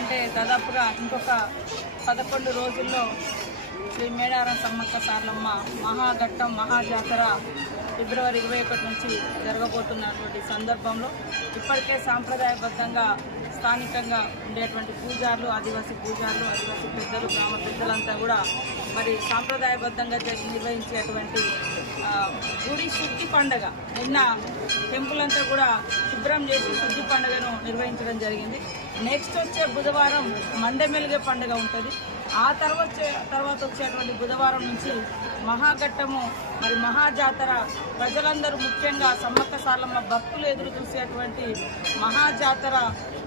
అంటే దాదాపుగా ఇంకొక 11 రోజుల్లో శ్రీ మేడారం సమ్మక్క సారలమ్మ మహాఘట్టం మహాజాతర ఫిబ్రవరి 21 నుంచి జరగబోతున్నటువంటి సందర్భంలో ఇప్పటికే సాంప్రదాయబద్ధంగా స్థానికంగా ఉండేటువంటి పూజారులు, ఆదివాసీ పెద్దలు, గ్రామ పెద్దలంతా కూడా మరి సాంప్రదాయబద్ధంగా నిర్వహించేటువంటి గుడి శుద్ధి పండుగ నిన్న టెంపుల్ అంతా కూడా శుభ్రం చేసి శుద్ధి పండుగను నిర్వహించడం జరిగింది. నెక్స్ట్ వచ్చే బుధవారం మండమెలిగే పండుగ ఉంటుంది. ఆ తర్వాత వచ్చేటువంటి బుధవారం నుంచి మహాఘట్టము మరి మహాజాతర ప్రజలందరూ ముఖ్యంగా సమ్మక్క సారలమ్మ భక్తులు ఎదురు చూసేటువంటి మహాజాతర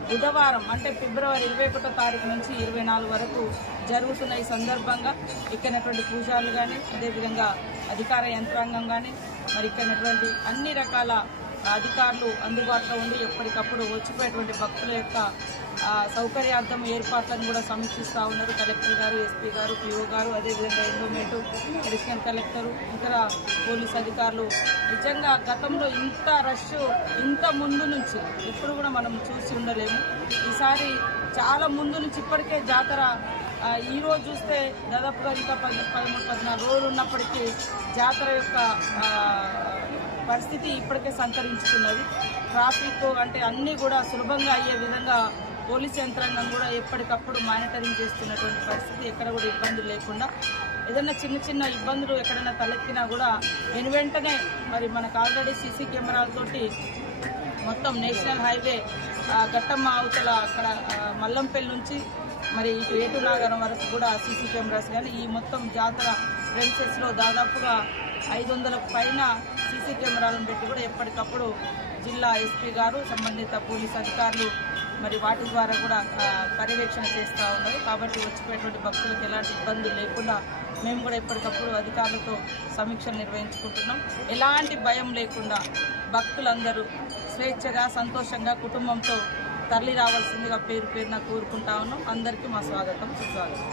బుధవారం అంటే ఫిబ్రవరి 21వ తారీఖు నుంచి 24 వరకు జరుగుతున్న ఈ సందర్భంగా ఇక్కడటువంటి పూజారులు కానీ అదేవిధంగా అధికార యంత్రాంగం కానీ మరి ఇక్కడటువంటి అన్ని రకాల అధికారులు అందుబాటులో ఉండి ఎప్పటికప్పుడు వచ్చిపోయేటువంటి భక్తుల యొక్క సౌకర్యార్థం ఏర్పాట్లను కూడా సమీక్షిస్తూ ఉన్నారు. కలెక్టర్ గారు, ఎస్పీ గారు, పిఓ గారు, అదేవిధంగా ఎండోమెంటు, అడిషనల్ కలెక్టరు, ఇతర పోలీస్ అధికారులు. నిజంగా గతంలో ఇంత రష్ ఇంత ముందు నుంచి ఎప్పుడు కూడా మనం చూసి ఉండలేము. ఈసారి చాలా ముందు నుంచి ఇప్పటికే జాతర ఈరోజు చూస్తే దాదాపుగా ఇంకా 13-14 రోజులు ఉన్నప్పటికీ జాతర యొక్క పరిస్థితి ఇప్పటికే సంతరించుకున్నది. ట్రాఫిక్ అంటే అన్నీ కూడా సులభంగా అయ్యే విధంగా పోలీస్ యంత్రాంగం కూడా ఎప్పటికప్పుడు మానిటరింగ్ చేస్తున్నటువంటి పరిస్థితి, ఎక్కడ కూడా ఇబ్బందులు లేకుండా. ఏదైనా చిన్న ఇబ్బందులు ఎక్కడైనా తలెత్తినా కూడా వెంటనే మరి మనకు ఆల్రెడీ సీసీ కెమెరాలతోటి మొత్తం నేషనల్ హైవే ఘట్టమ్మ అవతల అక్కడ మల్లంపల్లి నుంచి మరి ఇటు ఏటునాగరం వరకు కూడా సీసీ కెమెరాస్ కానీ ఈ మొత్తం జాతర ప్రెమిసెస్లో దాదాపుగా 500కు పైన సీసీ కెమెరాలను పెట్టి కూడా ఎప్పటికప్పుడు జిల్లా ఎస్పీ గారు, సంబంధిత పోలీస్ అధికారులు మరి వాటి ద్వారా కూడా పర్యవేక్షణ చేస్తూ ఉన్నారు. కాబట్టి వచ్చిపోయేటువంటి భక్తులకు ఎలాంటి ఇబ్బందులు లేకుండా మేము కూడా ఎప్పటికప్పుడు అధికారులతో సమీక్షలు నిర్వహించుకుంటున్నాం. ఎలాంటి భయం లేకుండా భక్తులందరూ స్వేచ్ఛగా సంతోషంగా కుటుంబంతో తరలి రావాల్సిందిగా పేరున కోరుకుంటా ఉన్నాం. అందరికీ మా స్వాగతం, సుస్వాగతం.